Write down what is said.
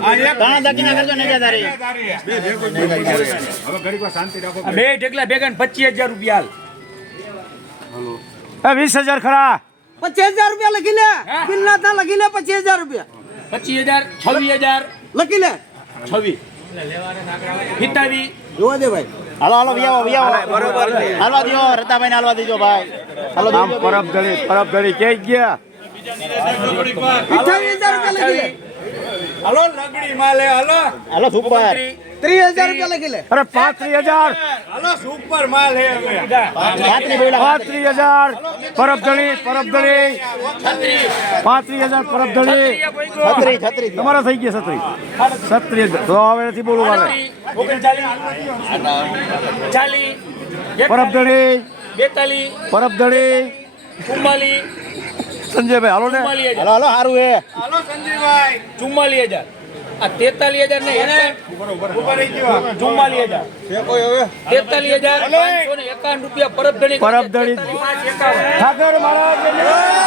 ઘણા દક્ષિણા કરજો નેજાદારી બે ઢેકલા ભેગા 25,000 રૂપિયા 20,000 ખરા 25,000 રૂપિયા લખી લે બિલ ના થા લખી લે 25,000 રૂપિયા 25,000 26,000 લખી લે 26 27 જોવા દે ભાઈ હાલો હાલો વિયાવો બરોબર હાલવા દો રતાભાઈ ને હાલવા દેજો ભાઈ હાલો આમ પરબ ધરી કે ગયા 28,000 રૂપિયા લખી લે હાલો લગડી માલે હાલો હાલો સુપર 30,000 રૂપિયા લખી લે અરે 35,000 હાલો સુપર માલ હે હવે 35,000 પરબ ધરી 35,000 પરબ ધરી છત્રી તમારા થઈ ગયા 36 તો હવે નથી બોલવું મારે 39 પરબ ધરી 42 પરબ ધરી 44 સંજયભાઈ હાલો ને 44,000 હાલો હાલો સારું હે હાલો સંજયભાઈ 44,000 આ 43,000 ને 44,000 43,551 રૂપિયા પરબ ધણી પરબ ધણી ઠાકર મહારાજ